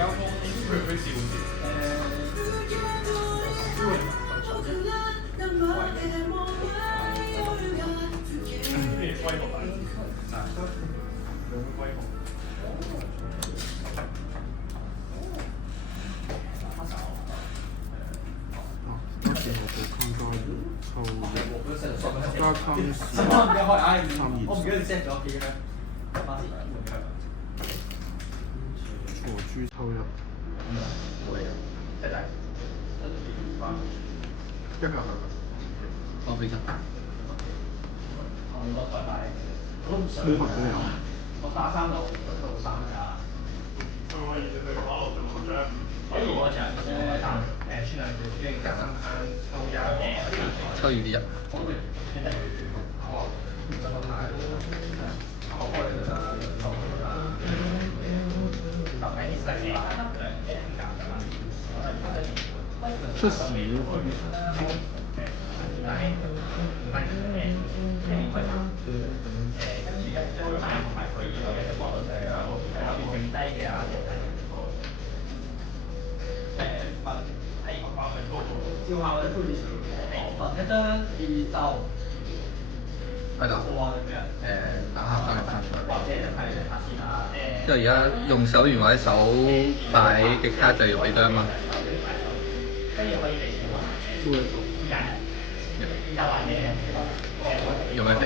我之後就看到加康士3和豬抽一，一票放飛身。冇合俾你。抽二 D 1。出屎！係啦。打下翻嚟。因為而家用手完或者手擺嘅卡就要俾多1蚊。用咩飛？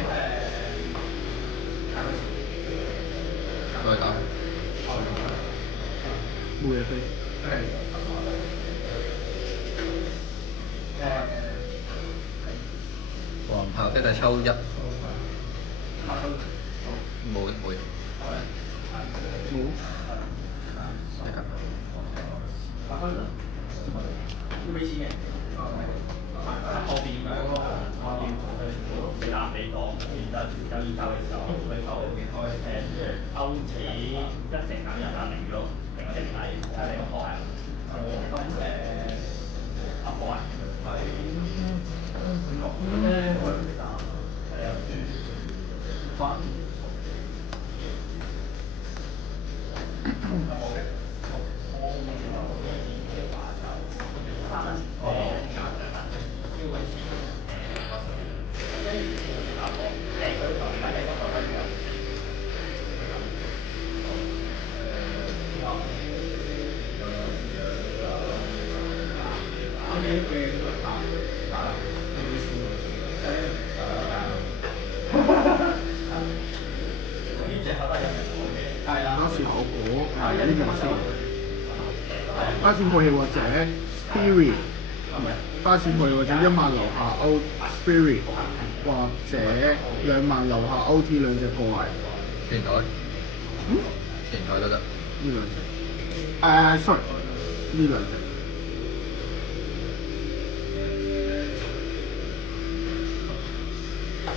再打。冇嘢飛。黃炮即係抽1。冇嘢。冇。嗰時候我呢邊先，巴士過氣或者 Spirit， 巴士過氣或者1萬樓下 O Spirit， 或者2萬樓下 OT 兩隻過嚟。前台。前台都得。呢兩隻。sorry， 呢兩隻。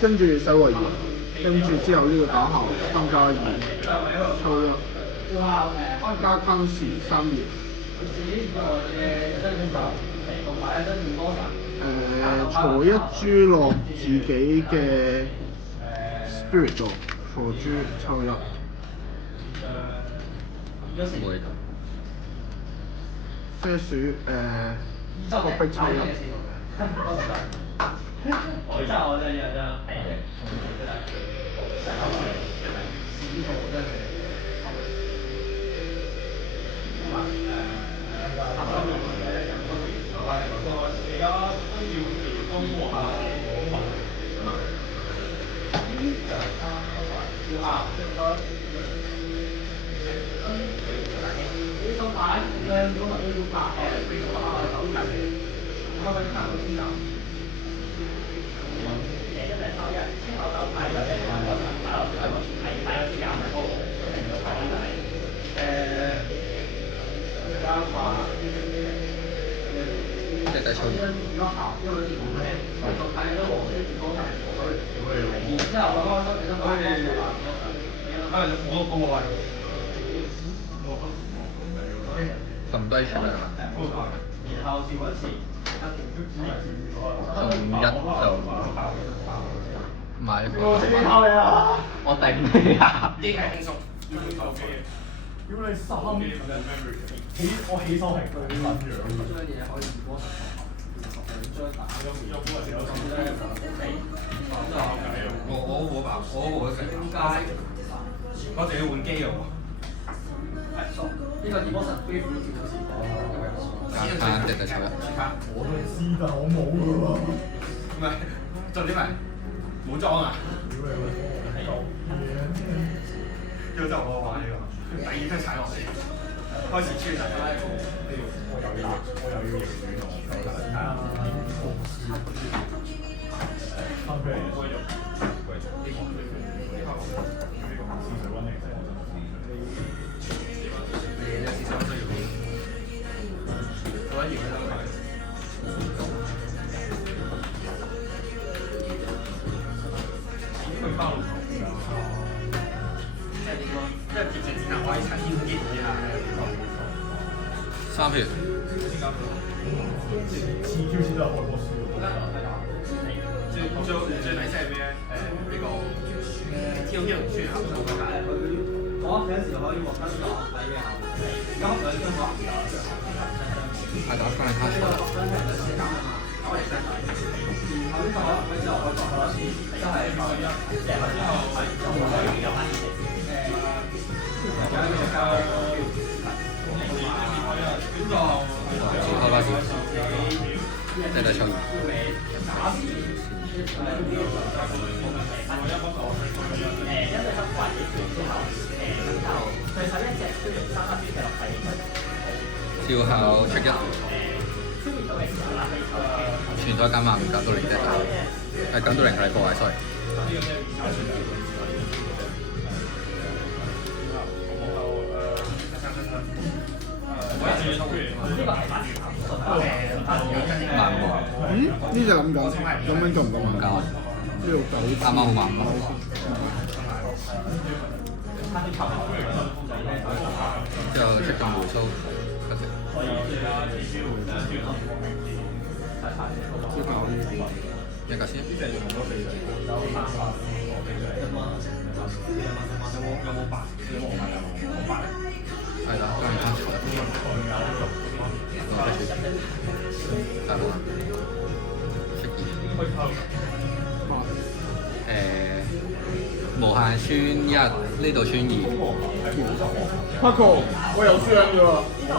跟住手圍2，跟住之後呢個打後3加2，抽1，加康士3元。坐一豬落自己嘅 Spirit 度，坐豬抽1。冇嘢。啡鼠個壁抽1。即係抽2。撳低出嚟啦。送1就買一個。我頂你啊！屌你三我起手係對撚樣。將嘢可以2波10張打。我成點解？我仲要換機喎。呢個2波10飛虎跳到時波。啱啱抽一。我都知，但我冇㗎喎。唔係，重點係冇裝啊！屌你老母！要就我玩呢個，第二批踩落嚟，開始穿大家。我又要逆轉分俾即係變成只能可以踩天機嘅下。3票。次 Q 先都係開波輸最抵死係咩咧？呢個跳跳唔穿後手嗰下。我有時可以獲得100嘅效果。咁2張畫唔夠。係打翻嚟卡數。之後可以講真係贏咗之後係有翻啲開巴士，即係第抽2。跳後出1。全台減5減到0隻大，係減到0係破壞衰。慢喎。呢隻諗緊，咁樣夠唔夠唔夠。呢度9。啱啱好慢喎。之後出咗回蘇嗰隻。一格先。係啦，加翻潮一。大佬啊！出2。無限穿1，呢度穿2。Paco，我又輸緊㗎喎。